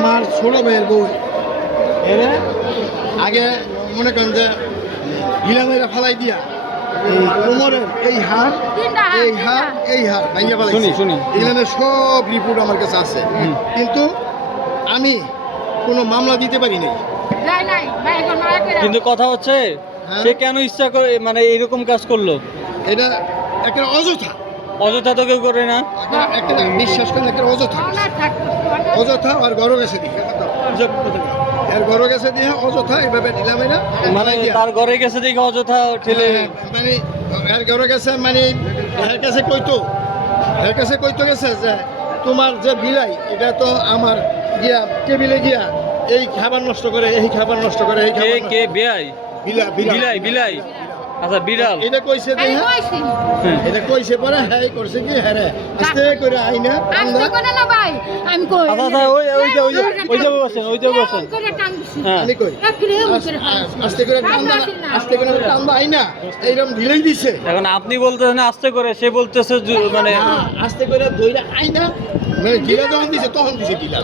আমার ছোট ভাইয়ের বউ এরা আগে মনে করেন যে গিলামেরা ফালাই দিয়া এই কোমরের এই হাড় এই হাড় ভাইয়া ফালাই শুনি এখানে সব রিপোর্ট আমার কাছে আছে কিন্তু আমি কোনো মামলা দিতে পারিনি। কিন্তু কথা হচ্ছে সে কেন ইচ্ছা করে মানে এরকম কাজ করলো? এটা একটা অযথা অযথা তো কেউ করে না। একটা বিশ্বাস করেন একটা অযথা আর গরো গেছে দিকে এর গরো গেছে দিয়ে অযথা এইভাবে দিলাম না মানে তার ঘরে গেছে দেখে অযথা ঠেলে মানে এর গরো গেছে মানে এর কাছে কইতো গেছে যে তোমার যে বিলাই এটা তো আমার গিয়া টেবিলে গিয়া এই খাবার নষ্ট করে এই খাবার নষ্ট করে এই খাবার কে বেয়াই বিলাই আচ্ছা বিড়াল এটা কইছে দেই এটা কইছে পরে হ্যাঁ করছে কি হ্যাঁ আস্তে করে আইনা আস্তে করে না ভাই আমি কই আচ্ছা ওই যে বসেন হ্যাঁ আমি কই আস্তে করে টান্দা আইনা এইরকম ঢিলাই দিছে। এখন আপনি বলতেছেন আস্তে করে, সে বলতেছে মানে আস্তে করে দইরা আইনা মানে ঢিলা যখন দিছে তখন দিছে ঢিলা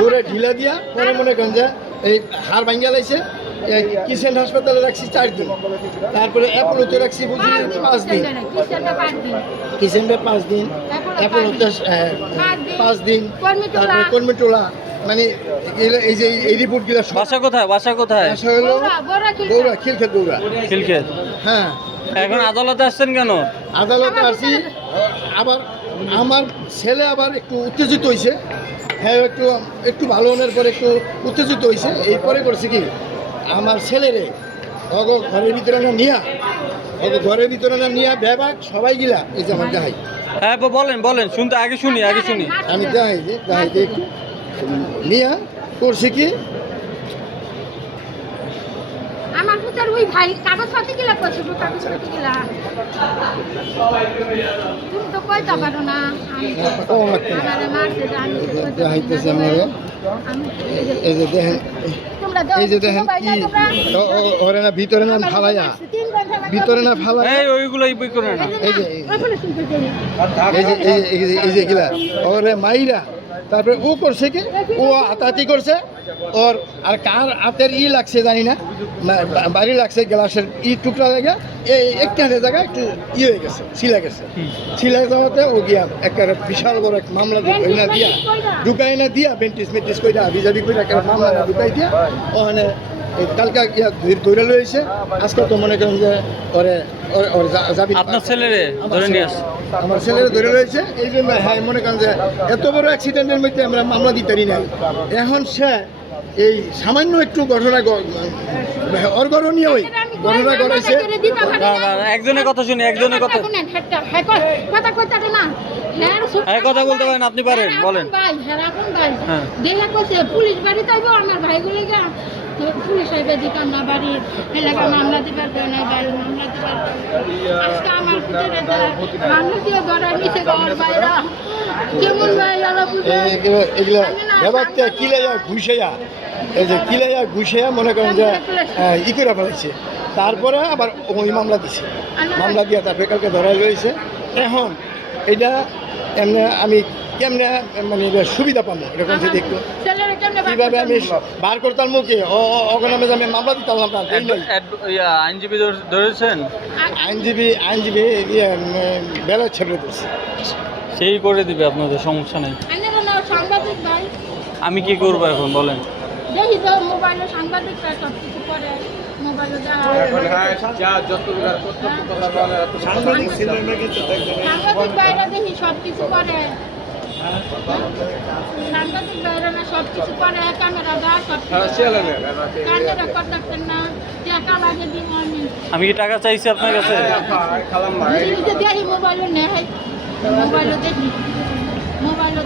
জোরে ঢিলা দিয়া পরে মনে করেন যে এই হাড় ভাঙ্গা লাইছে। কিষেন হাসপাতালে রাখছি 4 দিন, তারপরে অ্যাপোলোতে রাখছি বুঝি 5 দিন, কিষেনে 5 দিন, অ্যাপোলোতে 5 দিন, তারপরে কর্মীটোলা মানে এই যে এই রিপোর্টগুলো বাসা কোথায় বাসা হলো গৌরা খিলক্ষেত হ্যাঁ। এখন আদালতে আসছেন কেন? আদালতে আসছি আবার আমার ছেলে আবার একটু উত্তেজিত হয়েছে। হ্যাঁ একটু ভালো হওয়ার পরে একটু উত্তেজিত হয়েছে। এই পরে করছে কি আমার ছেলেরে ঘরের ভিতরে না নিয়া ব্যাবাক সবাই গিলা এই যে আমার দেখাই। হ্যাঁ বলেন শুনতে আগে শুনি আমি দেখাই যে একটু নিয়া করছে কি আমার পুত্রের ওই ভাই কাগজপত্র গিলা করছে কাগজপত্র গিলা তুমি তো কইতে পারো না আমারে মারছে দেখাইতেছে আমারে এই যে দেখেন কি ওরে না ভিতরে না ফালাইয়া ওইগুলোই বই করে না এই যে গিলা ওরে মাইরা তারপরে ও করছে কি ও আতাতি করছে ওর আর কার হাতের লাগছে জানি না বাড়ি লাগছে গ্লাসের টুকরা জায়গা এই একটা জায়গা একটু হয়ে গেছে ছিলা যাওয়াতে ও গিয়া একটা বিশাল বড় এক মামলা ঢুকাই না দিয়া বেন্টিস কইরা বিজাবি কইরা একটা মামলা ঢুকাই দিয়া ওখানে কালকা ইয়া ধরে লইছে। আজকে তো মনে করেন যে ওর যাবি আপনার ছেলেরে ধরে নিয়ে আসে আমার ছেলেরা ধরে রয়েছে এই জন্য হ্যাঁ মনে করেন যে এত বড় অ্যাক্সিডেন্টের মধ্যে আমরা মামলা দিতে পারি নাই। এখন সে এই সামান্য একটু ঘটনা অর্গরণীয় ঘটনা করেছে। একজনের কথা শুনি কথা বলতে পারেন আপনি পারেন বলেন। পুলিশ বাড়ি তাইবো আমার ভাইগুলো পুলিশ আইবে দিতাম না বাড়ি এলাকা মামলা দিবার না বাড়ি মামলা দিবার আজকে আমার পুত্রের মামলা দিয়ে ধরা নিচে ঘর বাইরা কেমন ভাই আলা বুঝে এগুলা ব্যাপারটা কিলাইয়া ঘুষাইয়া মনে করেন যে ই করে ফেলাইছে। তারপরে আবার ওই মামলা দিছে, মামলা দিয়ে তারপরে কালকে ধরা লইছে। এখন এটা এমনি আমি কেমনে মানে সুবিধা পাবো এরকম যদি একটু কিভাবে আমি বার করতাম মুখে ওখানে আমি মামলা দিতাম না। আইনজীবী ধরেছেন? আইনজীবী বেলা ছেড়ে দিচ্ছে, সেই করে দিবে, আপনাদের সমস্যা নেই। আমি কি করবো এখন বলেন? মোবাইলে সাংবাদিকরা সব কিছু করে মোবাইলে সাংবাদিক বাইরে দেখি সব কিছু করে সাংবাদিক বাইরে না সব কিছু করে ক্যামেরা দেয় সব ক্যামেরা করতেন না টাকা লাগে দিব আমি কি টাকা চাইছি আপনার কাছে? দেখি মোবাইলে নেই মোবাইলে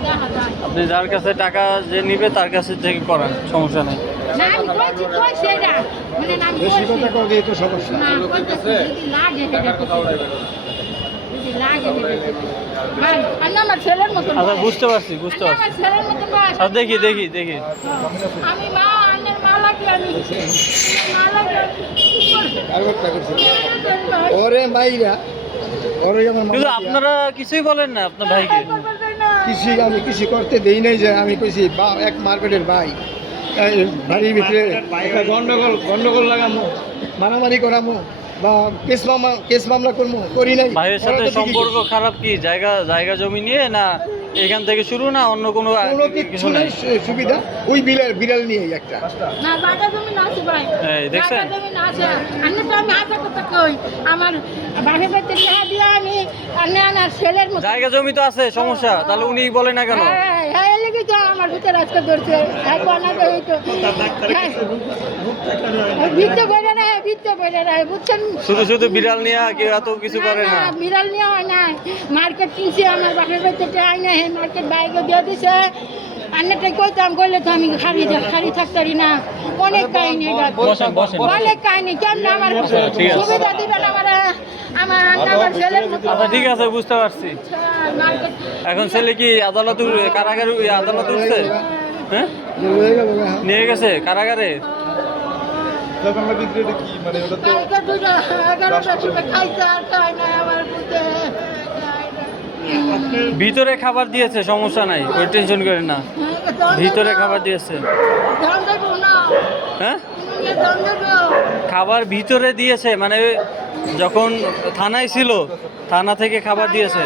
দেখা যায়। আপনি যার কাছে টাকা যে নিবে তার কাছে থেকে করান, সমস্যা নেই। আচ্ছা বুঝতে পারছি আচ্ছা দেখি ওরে মাইরা ওরে আমার কিন্তু আপনারা কিছুই বলেন না আপনার ভাইকে। আমি কৃষি করতে দেই নাই, যে আমি কইছি বা এক মার্কেটের ভাই এই বাড়ির ভিতরে একটা গন্ডগোল লাগামো, মারামারি করামো বা কেস মামলা করবো, করি নাই। ভাইয়ের সাথে ওরা তো ঠিকই সম্পর্ক করছে। খারাপ কি জায়গা জমি নিয়ে, না এখান থেকে শুরু, না অন্য কোনো কোনো কিছু কিছু নাই? নাই সুবিধা, ওই বিড়াল নিয়েই একটা। না জায়গা জমি না আছে ভাই, এই দেখছেন? জায়গা জমি না আছে। আমি তো আমি হাতে কথা কই, আমার বাপের বাড়িতে বিয়া দিয়া আমি আনার ছেলের মতো। জায়গা জমি তো আছে, সমস্যা তাহলে উনি বলে না কেন? হ্যাঁ হ্যাঁ, এই লেগে তো আমার ভিতরে আজকে ধরছে। হ্যাঁ বানা তো এই তো ভিত্তে বইলে না, বুঝছেন? শুধু বিড়াল নিয়ে কেউ এত কিছু করে না। বিড়াল নিয়ে হয় না, মার্কেট কিনছে আমার বাপের বাড়িতে আই না, হে মার্কেট বাইকে দিয়ে দিছে। আন্নাটাই কইতাম, কইলে তো আমি খালি থাকতারি না। অনেক কাহিনী এটা, বসেন। অনেক কাহিনী। কেমন আমার ঠিক আছে। সুবিধা দিবেন আমার ছেলের মতো। আচ্ছা ঠিক আছে, বুঝতে পারছি। মার্কেট এখন ছেলে কি আদালত উঠছে? হ্যাঁ, হয়ে গেল না? নিয়ে গেছে কারাগারে। কালকে দুটো 11টার সময় খাইছে, আর খায় না আমার পুতে। ভিতরে খাবার দিয়েছে, সমস্যা নাই, ওই টেনশন করেন না। ভিতরে খাবার দিয়েছে। ধান দেবো না, হ্যাঁ, ধান দেবো। খাবার ভিতরে দিয়েছে, মানে যখন থানায় ছিল, থানা থেকে খাবার দিয়েছে।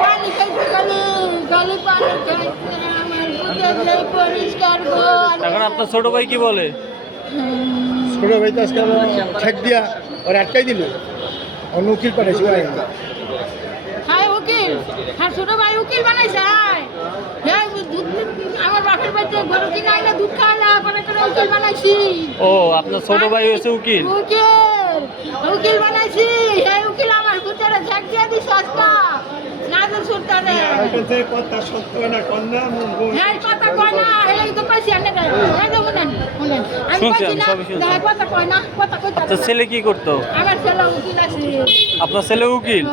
পানি খাইছে, গালি পানি খাইছে, আমার পুতে যেই পরিষ্কার ঘর। এখন আপনার ছোট ভাই কি বলে? ছোট ভাই তো আজকে ঠেক দিয়া ওর আটকাই দিল, অন্য উকিল পাঠাইছি ওরা। হাই উকিল, হ্যাঁ ছোট ভাই উকিল বানাইছে। হ্যাঁ আমার বাপের বাড়িতে গরু কিনে আইলে দুধ খাওয়ালা করে উকিল বানাইছি। ও, আপনার ছোট ভাই হয়েছে উকিল? উকিল বানাইছি। হ্যাঁ উকিল আমার পুতেরা ঝাঁক দিয়ে দিছে আজকা না তো সুলতানে। হ্যাঁ কথা কয় না, এলাই তো পাইছি আমি না। এই তো শুনেন আমি শুনছি, পাইছি আমি না, সবই শুনছি। হ্যাঁ কথা কয় না, কথা কইতা আপনার ছেলে কি করতো? আমার ছেলে উকিল আছে। আপনার ছেলে উকিল?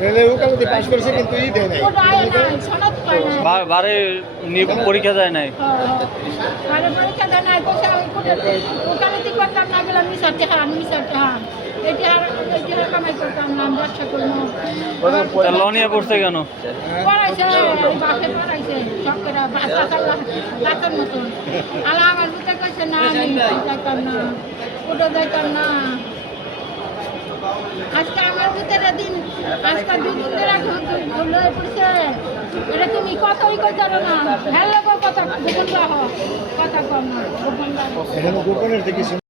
ছেলে ওকালতি পাস করছে কিন্তু ই দেয় নাই। ওটা আয় না, সনদ পায় না। বারে পরীক্ষা দেয় নাই? আরে পরীক্ষা দেয় না, কইছে আমি ওকালতি করতাম না, গেলাম মিশার টাকা। এটা কামাই করতাম না, আমি ব্যবসা করবো। তা ল নিয়ে পড়ছে কেন? পড়াইছে, বাপে পড়াইছে, সব করে বাচ্চার মতন। আলা আমার বুঝতে কইছে না, আমি যাইতাম না, ওটা যাইতাম না। আজকে আমার ভিতরে দিন, আজকে দুদিন ধরে লয়ে পড়ছে। এটা তুমি কথাই কইতে পারো না। হ্যালো কথা গোপন রাখো, কথা কম না, গোপন রাখো। এখানে গোপনের থেকে